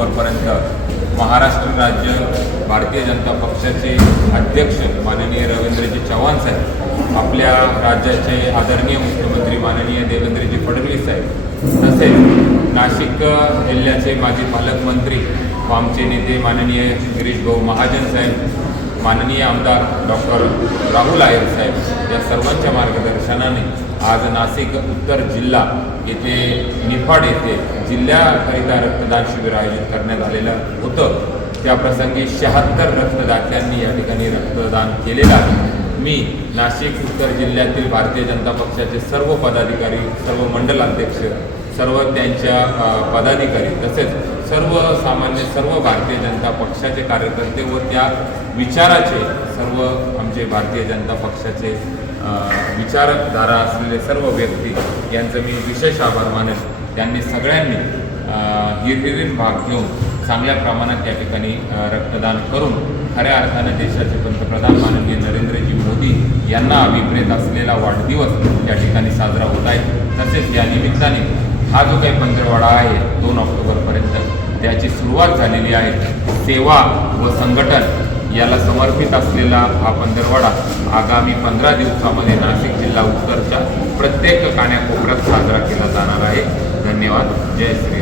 ऑक्टोबरपर्यंत महाराष्ट्र राज्य भारतीय जनता पक्षाचे अध्यक्ष माननीय रवींद्रजी चव्हाण साहेब आपल्या राज्याचे आदरणीय मुख्यमंत्री माननीय देवेंद्रजी फडणवीस साहेब तसेच नाशिक जिल्ह्याचे माजी पालकमंत्री व आमचे नेते माननीय गिरीश भाऊ महाजन साहेब माननीय आमदार डॉक्टर राहुल आयर साहेब या सर्वांच्या प्रशासनाने आज नाशिक उत्तर जिल्हा येथे निफाड येथे जिल्ह्याकरिता रक्तदान शिबिर आयोजित करण्यात आलेलं होतं. त्याप्रसंगी शहात्तर रक्तदात्यांनी या ठिकाणी रक्तदान केलेलं आहे. मी नाशिक उत्तर जिल्ह्यातील भारतीय जनता पक्षाचे सर्व पदाधिकारी सर्व मंडलाध्यक्ष सर्व त्यांच्या पदाधिकारी तसेच सर्व सामान्य सर्व भारतीय जनता पक्षाचे कार्यकर्ते व त्या विचाराचे सर्व आमचे भारतीय जनता पक्षाचे विचारधारा असलेले सर्व व्यक्ती यांचं मी विशेष आभार मानेन. त्यांनी सगळ्यांनी हिरहिरीन भाग घेऊन चांगल्या प्रमाणात या ठिकाणी रक्तदान करून खऱ्या अर्थाने देशाचे पंतप्रधान माननीय नरेंद्रजी मोदी यांना अभिप्रेत असलेला वाढदिवस त्या ठिकाणी साजरा होत आहे. तसेच या निमित्ताने हा जो काही पंधरवाडा आहे दोन ऑक्टोबरपर्यंत त्याची सुरुवात झालेली आहे. सेवा व संघटन याला समर्पित असलेला हा पंधरवडा आगामी पंधरा दिवसामध्ये नाशिक जिल्हा उत्तरच्या प्रत्येक काण्याकोपऱ्यात साजरा केला जाणार आहे. धन्यवाद. जय श्री